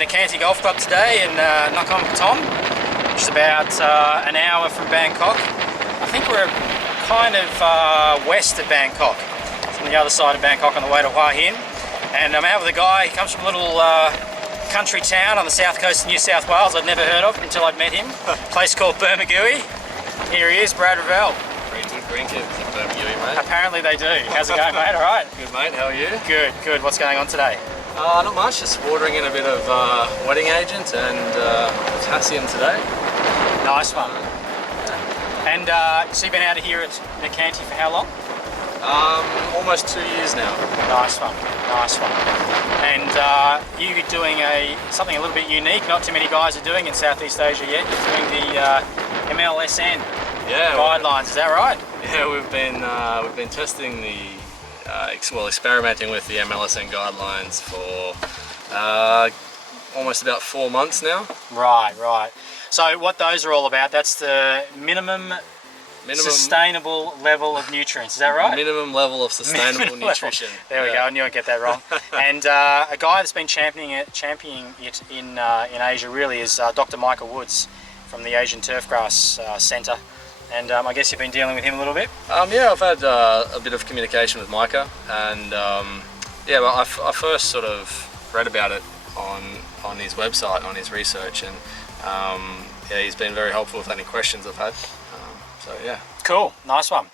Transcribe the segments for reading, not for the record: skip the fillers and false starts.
at Nikanti Golf Club today in Nikanti, which is about an hour from Bangkok. I think we're kind of west of Bangkok. It's on the other side of Bangkok on the way to Hua Hin. And I'm out with a guy. He comes from a little country town on the south coast of New South Wales I'd never heard of until I'd met him. A place called Bermagui. Here he is, Brad Revill. Green kids at Bermagui, mate. Apparently they do. How's it going, mate? All right? Good, mate. How are you? Good, good. What's going on today? Not much. Just ordering in a bit of wedding agent and potassium today. Nice one. And so you've been out of here at Nikanti for how long? Almost 2 years now. Nice one, nice one. And you're doing something a little bit unique, not too many guys are doing in Southeast Asia yet. You're doing the MLSN guidelines, is that right? Yeah, we've been testing the, experimenting with the MLSN guidelines for almost about 4 months now. Right, right. So what those are all about, that's the minimum sustainable level of nutrients, is that right? Minimum level of sustainable nutrition. There we go, I knew I'd get that wrong. And a guy that's been championing it in Asia really is Dr. Michael Woods from the Asian Turfgrass Centre. And I guess you've been dealing with him a little bit? Yeah, I've had a bit of communication with Micah, and yeah, well, I first sort of read about it on his website, on his research, and yeah, he's been very helpful with any questions I've had. So yeah. Cool, nice one.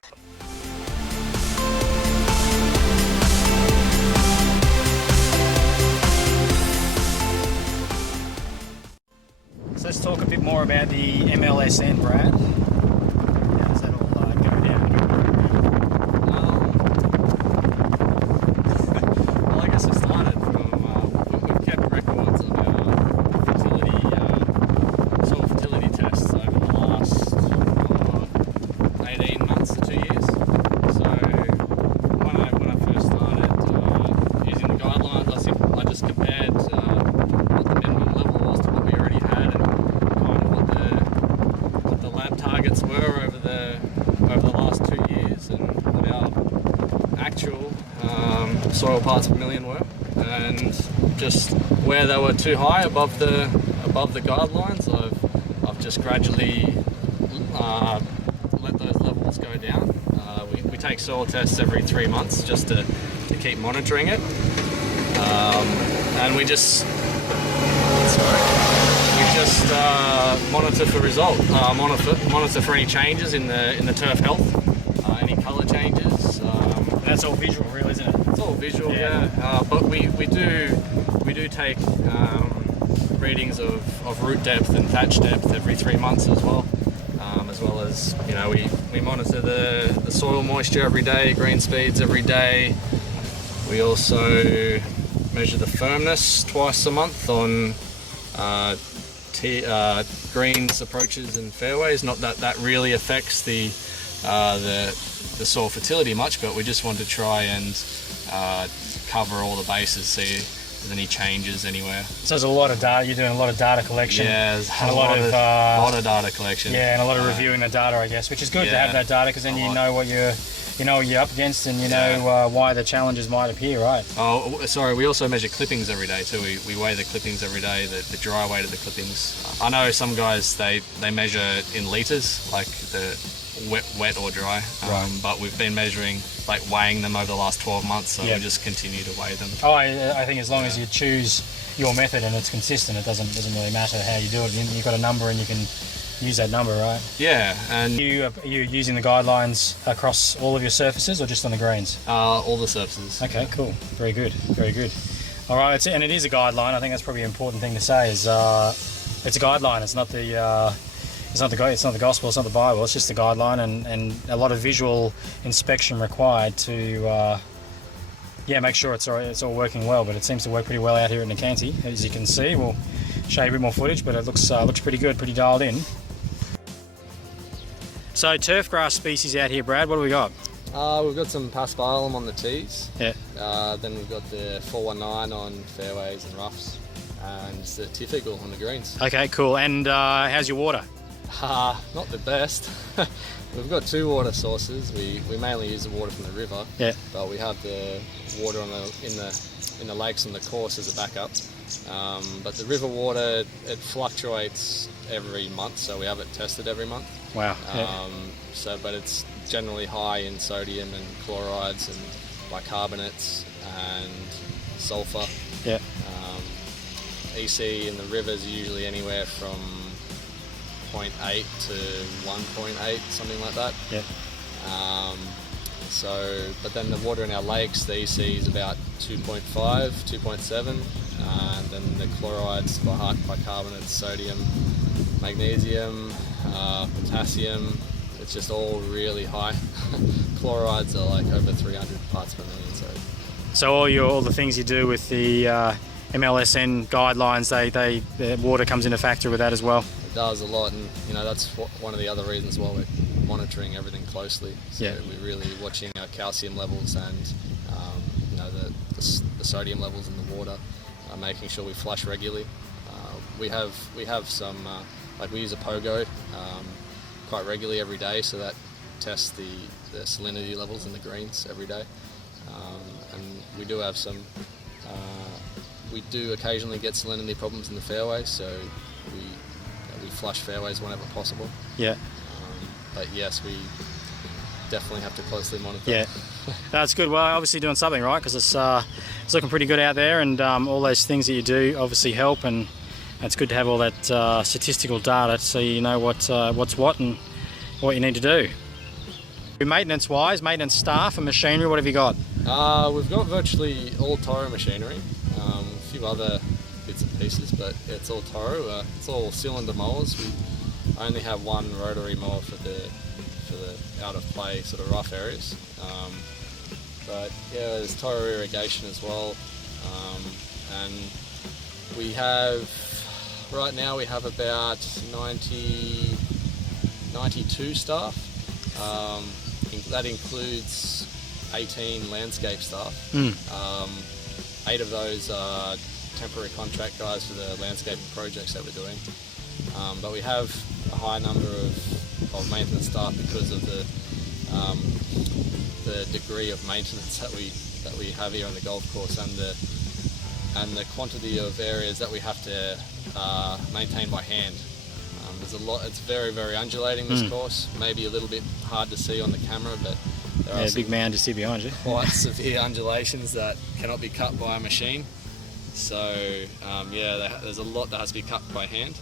So let's talk a bit more about the MLSN, Brad. How does that all go down? Well, I guess it started from, we've kept records of our soil fertility tests over the last 18 months to 2 years. So when I first started using the guidelines, I just compared what the minimum level was to what we already had, and kind of what the lab targets were over the last 2 years, and what our actual soil parts per million were, and just where they were too high above the guidelines, I've just gradually let those levels go down. We take soil tests every 3 months just to keep monitoring it, and we just monitor for monitor for any changes in the turf health, any colour changes. That's all visual, really, isn't it? It's all visual, yeah. But we do take readings of root depth and thatch depth every 3 months as well. As well as, you know, we monitor the soil moisture every day, green speeds every day. We also measure the firmness twice a month on greens, approaches and fairways. Not that really affects the soil fertility much, but we just want to try and cover all the bases, see if there's any changes anywhere. So there's a lot of data, you're doing a lot of data collection. Yeah, there's a lot of data collection. Yeah, and a lot of reviewing the data, I guess, which is good to have that data, because then you know what you're up against, and you know why the challenges might appear, right? Oh, sorry, we also measure clippings every day too. We weigh the clippings every day, the dry weight of the clippings. I know some guys, they measure in litres, like the wet or dry, but we've been measuring, like weighing them over the last 12 months, so we just continue to weigh them. Oh, I think as long as you choose your method and it's consistent, it doesn't really matter how you do it. You've got a number and you can use that number, right? Yeah, and are you using the guidelines across all of your surfaces or just on the greens? All the surfaces. Okay, cool. Very good, very good. All right, and it is a guideline. I think that's probably an important thing to say. Is it's a guideline. It's not the it's not the gospel. It's not the Bible. It's just a guideline, and a lot of visual inspection required to make sure it's all working well. But it seems to work pretty well out here at Nikanti, as you can see. We'll show you a bit more footage, but it looks pretty good, pretty dialed in. So turfgrass species out here, Brad. What do we got? We've got some paspalum on the tees. Yeah. Then we've got the 419 on fairways and roughs, and the Tifical on the greens. Okay, cool. And how's your water? Not the best. We've got two water sources. We mainly use the water from the river. Yeah. But we have the water in the lakes on the course as a backup. But the river water, it fluctuates every month, so we have it tested every month. Wow. But it's generally high in sodium and chlorides and bicarbonates and sulfur. Yeah. EC in the rivers are usually anywhere from 0.8 to 1.8, something like that. Yeah. But then the water in our lakes, the EC is about 2.5, 2.7, and then the chlorides, bicarbonates, sodium, magnesium, potassium, it's just all really high. Chlorides are like over 300 parts per million. So all the things you do with the MLSN guidelines, the water comes into factor with that as well. It does a lot, and that's one of the other reasons why we're monitoring everything closely. So we're really watching our calcium levels and the sodium levels in the water, making sure we flush regularly. We have some we use a pogo quite regularly every day, so that tests the salinity levels in the greens every day. And we do have some. We do occasionally get salinity problems in the fairways, so we flush fairways whenever possible. Yeah. But yes, we definitely have to closely monitor. Yeah, that's good. Well, obviously doing something right, because it's looking pretty good out there, and all those things that you do obviously help, and it's good to have all that statistical data so you know what's what and what you need to do. Maintenance-wise, maintenance staff and machinery, what have you got? We've got virtually all Toro machinery, a few other bits and pieces, but it's all Toro. It's all cylinder mowers. We only have one rotary mower for the out of play sort of rough areas. But yeah, there's Toro irrigation as well, and right now we have about 92 staff. That includes 18 landscape staff. 8 of those are temporary contract guys for the landscaping projects that we're doing. But we have a high number of maintenance staff because of the degree of maintenance that we have here on the golf course, and the quantity of areas that we have to maintain by hand. There's a lot. It's very, very undulating, this course. Maybe a little bit hard to see on the camera, but there are a big mound to see behind you. Quite severe undulations that cannot be cut by a machine. So there's a lot that has to be cut by hand.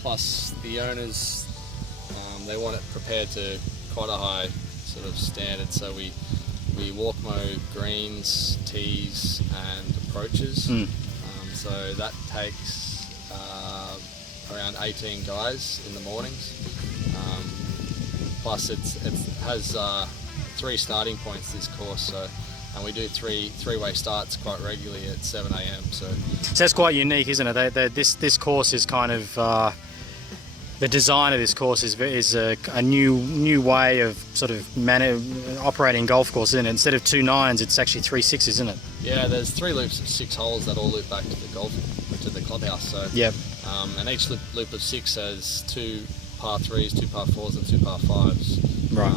Plus the owners, they want it prepared to quite a high sort of standard. So we walk mow greens, tees, and approaches. So that takes around 18 guys in the mornings. Plus it has 3 starting points, this course, and we do three-way starts quite regularly at 7 a.m. So that's quite unique, isn't it? This course is kind of the design of this course is a new way of sort of operating golf course, isn't it? Instead of 2 9s, it's actually 3 6s, isn't it? Yeah, there's 3 loops of 6 holes that all loop back to the clubhouse. So yep. And each loop of 6 has 2 par 3s, 2 par 4s, and 2 par 5s. Right.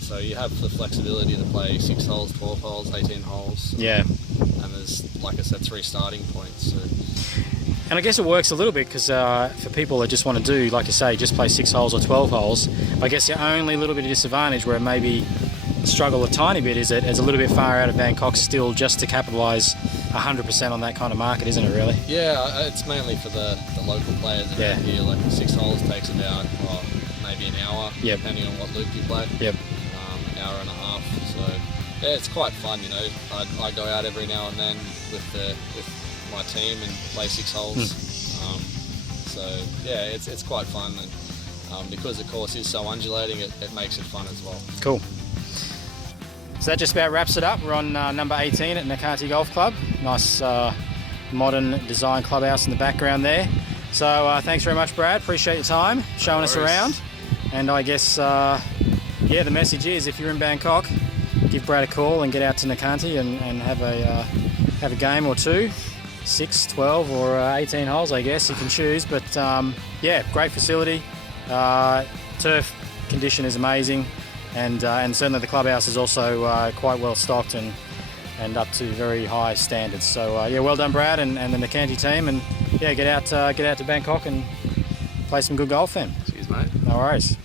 So you have the flexibility to play 6 holes, 12 holes, 18 holes. Yeah. And there's, like I said, 3 starting points. So. And I guess it works a little bit because for people that just want to do, like you say, just play 6 holes or 12 holes, I guess the only little bit of disadvantage where it maybe struggle a tiny bit is that it's a little bit far out of Bangkok still just to capitalise 100% on that kind of market, isn't it, really? Yeah, it's mainly for the local players around here. Like 6 holes takes about maybe an hour, depending on what loop you play. Yep. An hour and a half. So yeah, it's quite fun. I go out every now and then with my team and play 6 holes. So yeah, it's quite fun, and because the course is so undulating, it makes it fun as well. Cool. So that just about wraps it up. We're on number 18 at Nikanti Golf Club. Nice modern design clubhouse in the background there. So thanks very much, Brad. Appreciate your time, showing us around. And I guess, the message is if you're in Bangkok, give Brad a call and get out to Nikanti and have a game or two. 6, 12 or 18 holes, I guess you can choose. But great facility. Turf condition is amazing. And certainly the clubhouse is also quite well stocked and and up to very high standards. So yeah, well done, Brad, and the Nikanti team, and yeah, get out to Bangkok and play some good golf then. Cheers, mate. No worries.